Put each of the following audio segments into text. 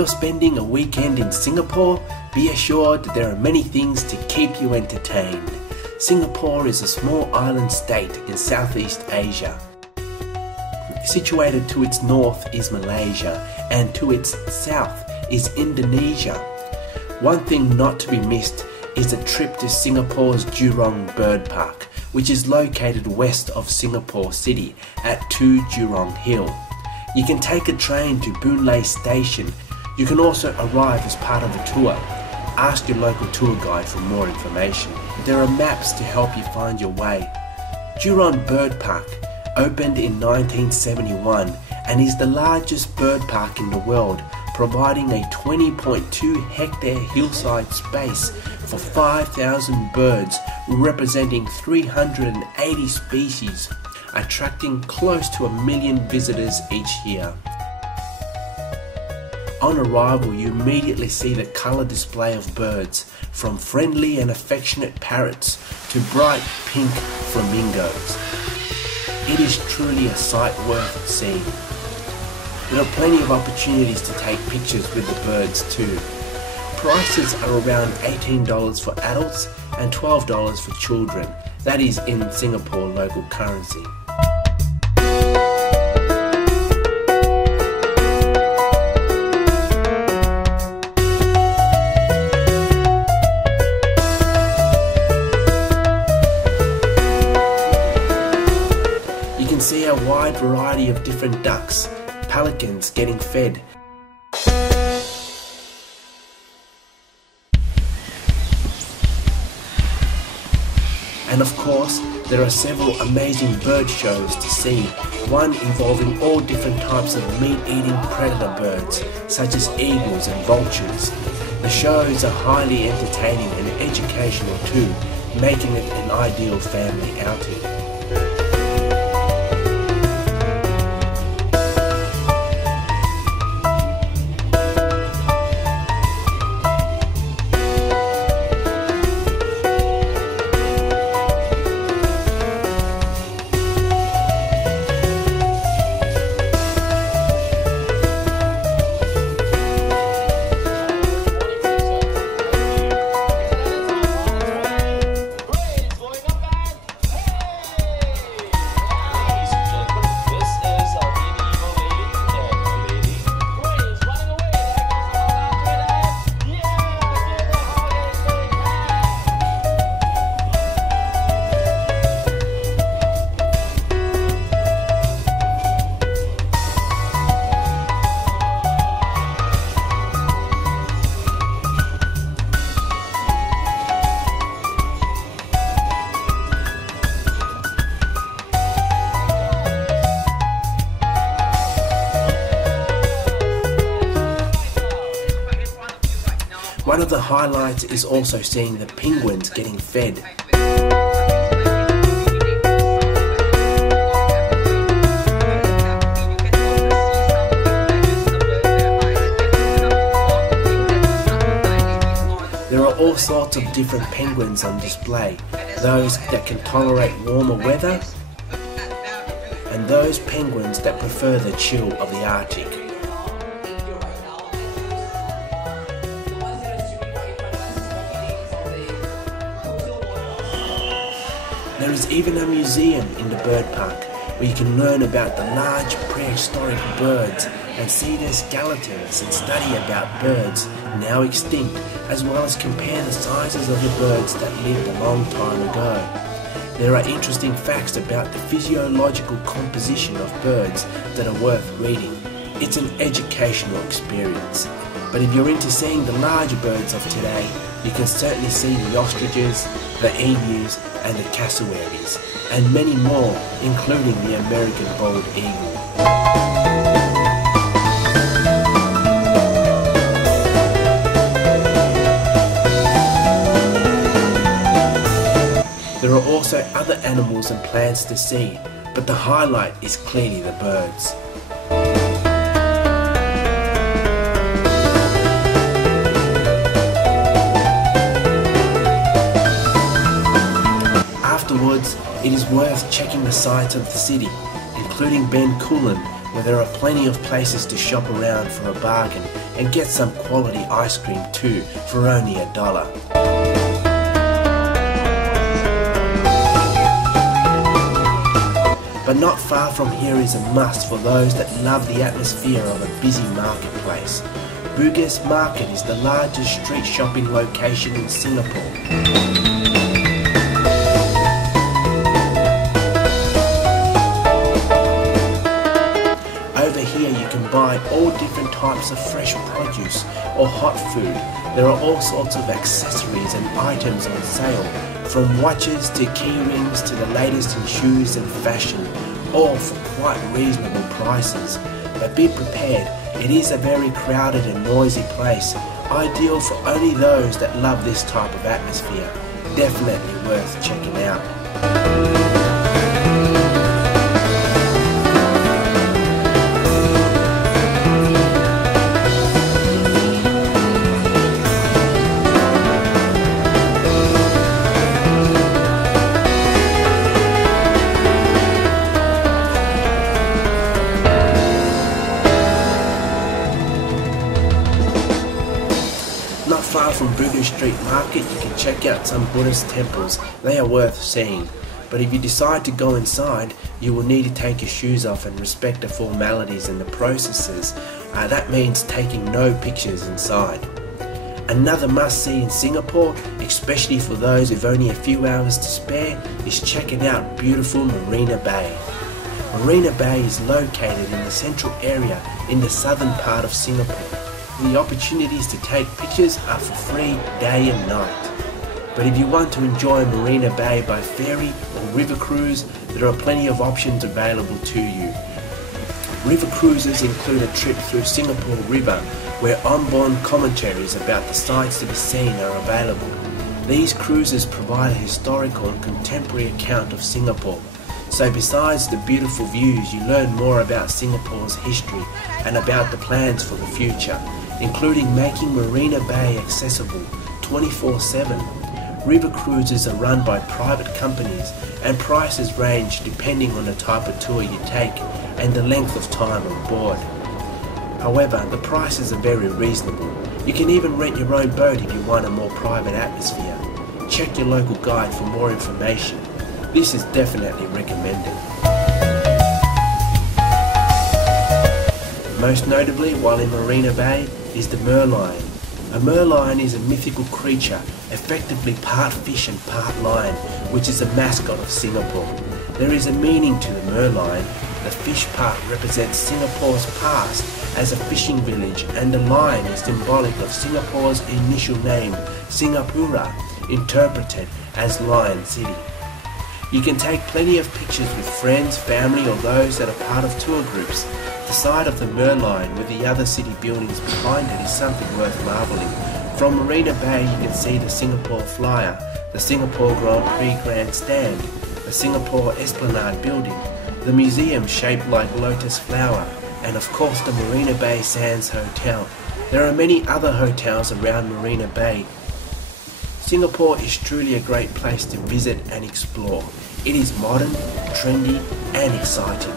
you're spending a weekend in Singapore, be assured that there are many things to keep you entertained. Singapore is a small island state in Southeast Asia. Situated to its north is Malaysia, and to its south is Indonesia. One thing not to be missed is a trip to Singapore's Jurong Bird Park, which is located west of Singapore City at 2 Jurong Hill. You can take a train to Boon Lay Station. You can also arrive as part of a tour. Ask your local tour guide for more information. There are maps to help you find your way. Jurong Bird Park opened in 1971 and is the largest bird park in the world, providing a 20.2 hectare hillside space for 5,000 birds representing 380 species, attracting close to 1 million visitors each year. On arrival, you immediately see the colour display of birds, from friendly and affectionate parrots to bright pink flamingos. It is truly a sight worth seeing. There are plenty of opportunities to take pictures with the birds too. Prices are around $18 for adults and $12 for children, that is in Singapore local currency. You can see a wide variety of different ducks, pelicans getting fed. And of course, there are several amazing bird shows to see, one involving all different types of meat-eating predator birds, such as eagles and vultures. The shows are highly entertaining and educational too, making it an ideal family outing. One of the highlights is also seeing the penguins getting fed. There are all sorts of different penguins on display, those that can tolerate warmer weather, and those penguins that prefer the chill of the Arctic. There is even a museum in the bird park where you can learn about the large prehistoric birds and see their skeletons and study about birds now extinct, as well as compare the sizes of the birds that lived a long time ago. There are interesting facts about the physiological composition of birds that are worth reading. It's an educational experience. But if you're into seeing the larger birds of today, you can certainly see the ostriches, the emus, and the cassowaries, and many more, including the American bald eagle. There are also other animals and plants to see, but the highlight is clearly the birds. Afterwards, it is worth checking the sights of the city, including Ben Kulin, where there are plenty of places to shop around for a bargain and get some quality ice cream too for only $1. But not far from here is a must for those that love the atmosphere of a busy marketplace. Bugis Market is the largest street shopping location in Singapore. Over here you can buy all different types of fresh produce or hot food. There are all sorts of accessories and items on sale, from watches to key rings to the latest in shoes and fashion, all for quite reasonable prices. But be prepared, it is a very crowded and noisy place, ideal for only those that love this type of atmosphere. Definitely worth checking out. Not far from Bugis Street Market, you can check out some Buddhist temples. They are worth seeing. But if you decide to go inside, you will need to take your shoes off and respect the formalities and the processes. That means taking no pictures inside. Another must-see in Singapore, especially for those with only a few hours to spare, is checking out beautiful Marina Bay. Marina Bay is located in the central area in the southern part of Singapore. The opportunities to take pictures are for free day and night. But if you want to enjoy Marina Bay by ferry or river cruise, there are plenty of options available to you. River cruises include a trip through Singapore River, where onboard commentaries about the sights to be seen are available. These cruises provide a historical and contemporary account of Singapore. So besides the beautiful views, you learn more about Singapore's history and about the plans for the future, including making Marina Bay accessible 24/7. River cruises are run by private companies and prices range depending on the type of tour you take and the length of time on board. However, the prices are very reasonable. You can even rent your own boat if you want a more private atmosphere. Check your local guide for more information. This is definitely recommended. Most notably, while in Marina Bay, is the merlion. A merlion is a mythical creature, effectively part fish and part lion, which is a mascot of Singapore. There is a meaning to the merlion. The fish part represents Singapore's past as a fishing village, and the lion is symbolic of Singapore's initial name, Singapura, interpreted as Lion City. You can take plenty of pictures with friends, family, or those that are part of tour groups. The side of the merlion with the other city buildings behind it is something worth marvelling. From Marina Bay you can see the Singapore Flyer, the Singapore Grand Prix Grandstand, the Singapore Esplanade building, the museum shaped like lotus flower, and of course the Marina Bay Sands Hotel. There are many other hotels around Marina Bay. Singapore is truly a great place to visit and explore. It is modern, trendy, and exciting.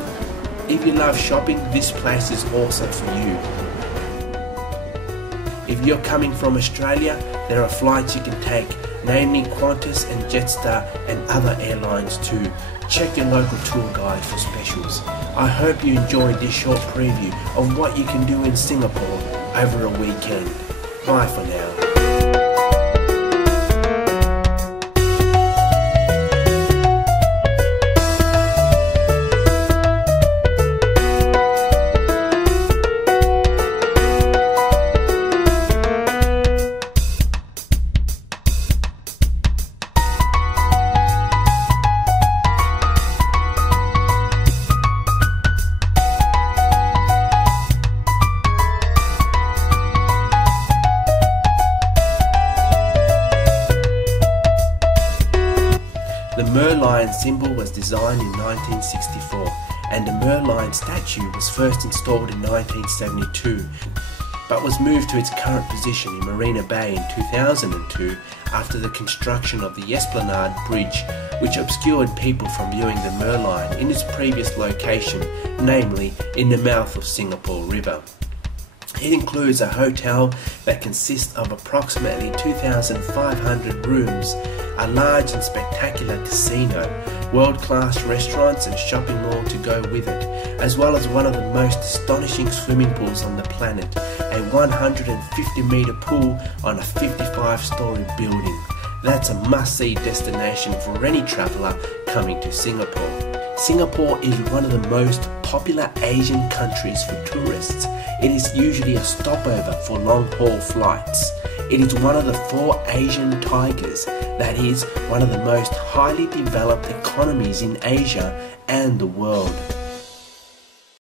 If you love shopping, this place is also for you. If you're coming from Australia, there are flights you can take, namely Qantas and Jetstar and other airlines too. Check your local tour guide for specials. I hope you enjoyed this short preview of what you can do in Singapore over a weekend. Bye for now. The merlion symbol was designed in 1964, and the merlion statue was first installed in 1972, but was moved to its current position in Marina Bay in 2002 after the construction of the Esplanade Bridge, which obscured people from viewing the merlion in its previous location, namely in the mouth of Singapore River. It includes a hotel that consists of approximately 2,500 rooms, a large and spectacular casino, world-class restaurants and shopping mall to go with it, as well as one of the most astonishing swimming pools on the planet, a 150-metre pool on a 55-storey building. That's a must-see destination for any traveller coming to Singapore. Singapore is one of the most popular Asian countries for tourists. It is usually a stopover for long-haul flights. It is one of the 4 Asian tigers, that is, one of the most highly developed economies in Asia and the world.